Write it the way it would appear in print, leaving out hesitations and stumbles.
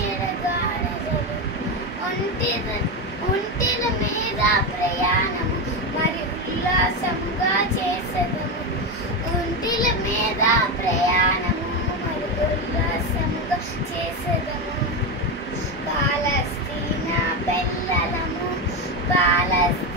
చెరగాడెదరు. ఒంటెల మీద ప్రయాణము మరి ఉల్లాసముగా చేసెదము. ఒంటెల మీద ప్రయాణము మరి ఉల్లాసముగా చేసెదము. పాలస్తీనా పిల్లలము, పాలస్తీనా